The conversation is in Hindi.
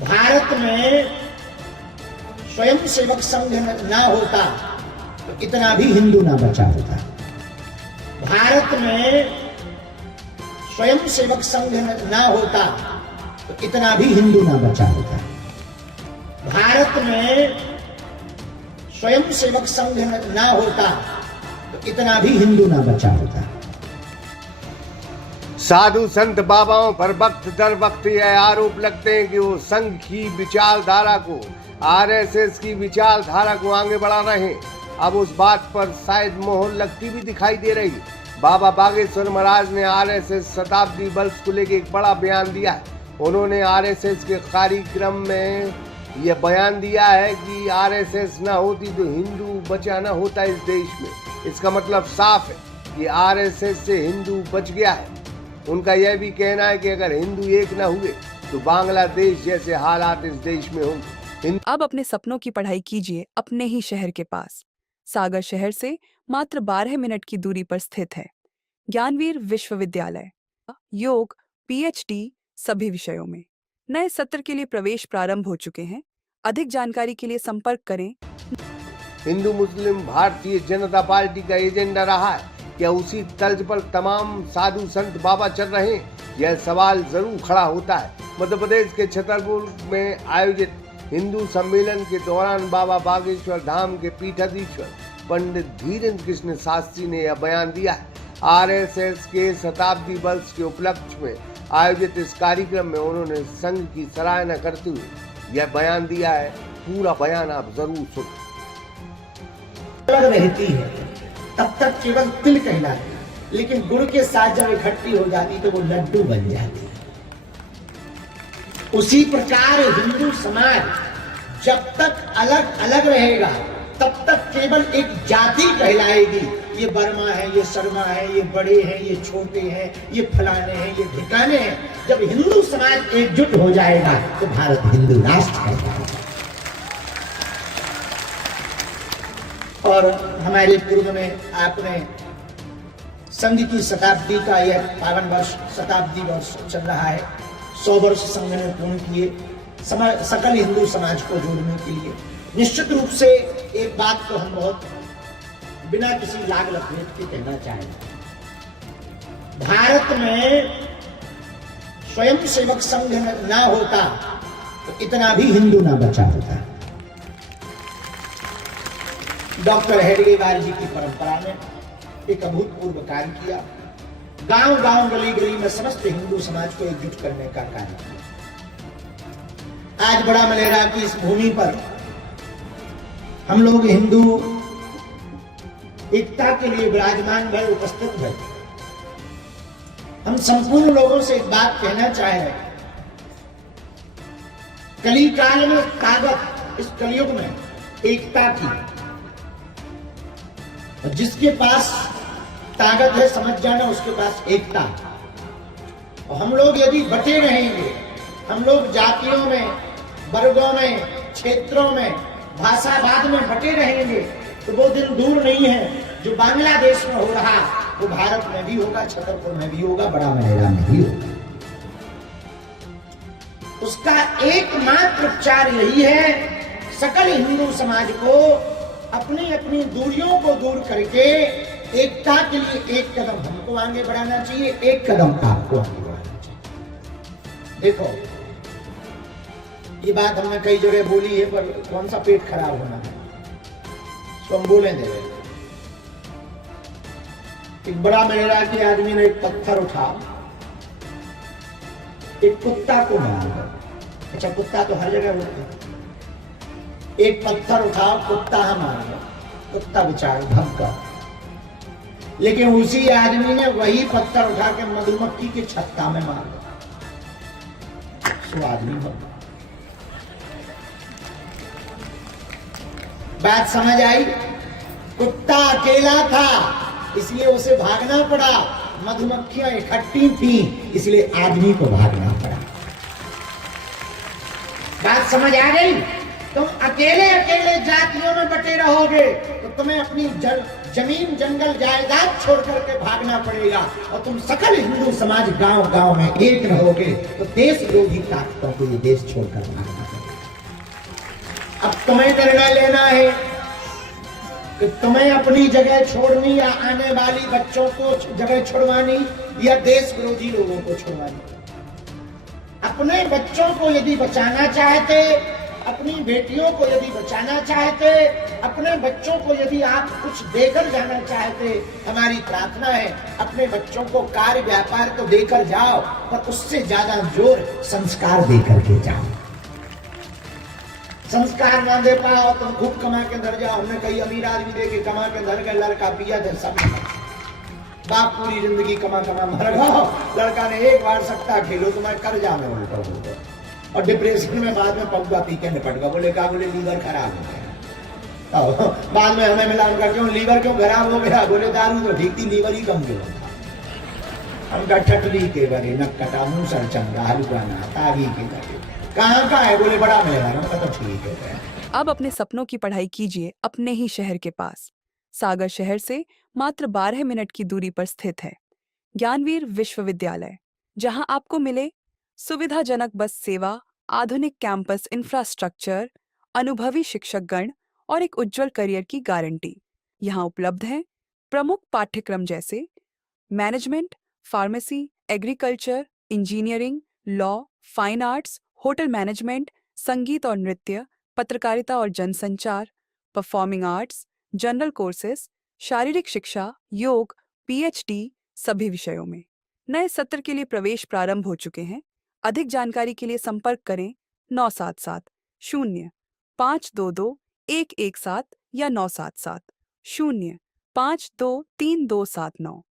भारत में स्वयं सेवक संघ ना होता तो इतना भी हिंदू ना बचा होता। भारत में स्वयं सेवक संघ ना होता तो इतना भी हिंदू ना बचा होता। भारत में स्वयं सेवक संघ ना होता तो इतना भी हिंदू ना बचा होता। साधु संत बाबाओं पर वक्त दर वक्त यह आरोप लगते हैं कि वो संघ की विचारधारा को, आरएसएस की विचारधारा को आगे बढ़ा रहे हैं। अब उस बात पर शायद मोहर लगती भी दिखाई दे रही। बाबा बागेश्वर महाराज ने आरएसएस शताब्दी वर्ष को लेकर एक बड़ा बयान दिया है। उन्होंने आरएसएस के कार्यक्रम में यह बयान दिया है कि आरएसएस ना होती तो हिंदू बचा ना होता इस देश में। इसका मतलब साफ है कि आरएसएस से हिंदू बच गया है। उनका यह भी कहना है कि अगर हिंदू एक न हुए तो बांग्लादेश जैसे हालात इस देश में होंगे। अब अपने सपनों की पढ़ाई कीजिए अपने ही शहर के पास। सागर शहर से मात्र 12 मिनट की दूरी पर स्थित है ज्ञानवीर विश्वविद्यालय। योग, पीएचडी सभी विषयों में। नए सत्र के लिए प्रवेश प्रारंभ हो चुके हैं। अधिक जानकारी के लिए संपर्क करें। हिंदू मुस्लिम भारतीय जनता पार्टी का एजेंडा रहा है, क्या उसी तर्ज पर तमाम साधु संत बाबा चल रहे हैं? यह सवाल जरूर खड़ा होता है। मध्य प्रदेश के छतरपुर में आयोजित हिंदू सम्मेलन के दौरान बाबा बागेश्वर धाम के पीठाधीश्वर पंडित धीरेन्द्र कृष्ण शास्त्री ने यह बयान दिया है। आरएसएस के शताब्दी वर्ष के उपलक्ष्य में आयोजित इस कार्यक्रम में उन्होंने संघ की सराहना करते हुए यह बयान दिया है। पूरा बयान आप जरूर सुनो। रहती है तब तक केवल तिल कहलाती, लेकिन गुड़ के साथ जब इकट्ठी हो जाती तो वो लड्डू बन जाती है। उसी प्रकार हिंदू समाज जब तक अलग अलग रहेगा तब तक केवल एक जाति कहलाएगी। ये बर्मा है, ये शर्मा है, ये बड़े हैं, ये छोटे हैं, ये फलाने हैं, ये ठिकाने हैं। जब हिंदू समाज एकजुट हो जाएगा तो भारत हिंदू राष्ट्र कहलाएगा। और हमारे पूर्व में आपने संघ की शताब्दी का यह पावन वर्ष, शताब्दी वर्ष चल रहा है। 100 वर्ष संघ ने पूर्ण किए सकल हिंदू समाज को जोड़ने के लिए। निश्चित रूप से एक बात तो हम बहुत बिना किसी लाग लपेट के कहना चाहेंगे, भारत में स्वयं सेवक संघ ना होता तो इतना भी हिंदू ना बचा होता। डॉक्टर हेडगेवार जी की परंपरा ने एक अभूतपूर्व कार्य किया। गांव गांव गली गली में समस्त हिंदू समाज को एकजुट करने का कार्य किया। आज बड़ा मलेरा की इस भूमि पर हम लोग हिंदू एकता के लिए विराजमान भय उपस्थित भय। हम संपूर्ण लोगों से एक बात कहना चाह रहे हैं, कली काल में ताकत, इस कलयुग में एकता की। जिसके पास ताकत है समझ जाना उसके पास एकता। और हम लोग यदि बटे रहेंगे, हम लोग जातियों में, वर्गों में, क्षेत्रों में, भाषावाद में बटे रहेंगे तो वो दिन दूर नहीं है जो बांग्लादेश में हो रहा वो भारत में भी होगा, छतरपुर में भी होगा, बड़ा मलेरा में भी होगा। उसका एकमात्र उपचार यही है, सकल हिंदू समाज को अपनी अपनी दूरियों को दूर करके एकता के लिए एक कदम हमको आगे बढ़ाना चाहिए, एक कदम आपको आगे बढ़ाना चाहिए। देखो, ये बात हमने कई जगह बोली है, पर कौन सा पेट खराब होना है तो हम बोले दे रहे। एक बड़ा मलेरा के आदमी ने एक पत्थर उठा, एक कुत्ता को मारा। अच्छा, कुत्ता तो हर जगह होता है। एक पत्थर उठाओ, कुत्ता मार, कुत्ता बेचारा भक्का। लेकिन उसी आदमी ने वही पत्थर उठा के मधुमक्खी के छत्ता में मार दिया, सो आदमी भक्का। बात समझ आई? कुत्ता अकेला था इसलिए उसे भागना पड़ा, मधुमक्खियां इकट्ठी थी इसलिए आदमी को भागना पड़ा। बात समझ आ गई? तुम अकेले अकेले जातियों में बटे रहोगे तो तुम्हें अपनी जमीन जंगल जायदाद छोड़ करके भागना पड़ेगा, और तुम सकल हिंदू समाज गांव गांव में एक रहोगे तो देश विरोधी ताकतों को ये देश छोड़कर भागना पड़ेगा। अब तुम्हें निर्णय लेना है कि तुम्हें अपनी जगह छोड़नी या आने वाली बच्चों को जगह छुड़वानी या देश विरोधी लोगों को छुड़वानी। अपने बच्चों को यदि बचाना चाहते, अपनी बेटियों को यदि बचाना चाहते, अपने बच्चों को यदि आप कुछ देकर जाना चाहते, हमारी प्रार्थना है अपने बच्चों को कार्य व्यापार तो देकर जाओ, पर उससे ज्यादा जोर संस्कार देकर के जाओ। संस्कार ना दे पाओ तुम खूब कमा के धर जाओ। हमने कई अमीर आदमी देखे कमा के धर गए, लड़का पिया दे सब बाप पूरी जिंदगी कमा कमा मर गया, लड़का ने एक बार सट्टा खेलो तुम्हारे कर्जा में उल्टा बोलते और डिप्रेशन में बाद में पगुआ पी के निपट गया। बोले बोले लीवर खराब हो गया। बाद में हमें मिला उनका क्यों लीवर क्यों खराब हो गया? बोले दारू तो ठीक थी, लीवर ही कमजोर था। उनका ठटली के बरे नक्कटा मुंह सर चंगा हलुआ ना तागी के बरे कहाँ का है? बोले बड़ा मेला। उनका तो ठीक है। अब अपने सपनों की पढ़ाई कीजिए अपने ही शहर के पास। सागर शहर से मात्र 12 मिनट की दूरी पर स्थित है ज्ञानवीर विश्वविद्यालय, जहां आपको मिले सुविधाजनक बस सेवा, आधुनिक कैंपस इंफ्रास्ट्रक्चर, अनुभवी शिक्षकगण और एक उज्जवल करियर की गारंटी। यहाँ उपलब्ध हैं प्रमुख पाठ्यक्रम जैसे management, pharmacy, agriculture, engineering, law, fine arts, hotel management, संगीत और नृत्य, पत्रकारिता और जनसंचार, परफॉर्मिंग आर्ट्स, जनरल कोर्सेज, शारीरिक शिक्षा, योग, पीएचडी सभी विषयों में। नए सत्र के लिए प्रवेश प्रारंभ हो चुके हैं। अधिक जानकारी के लिए संपर्क करें 977 0 522 117 या 977 0 523 279।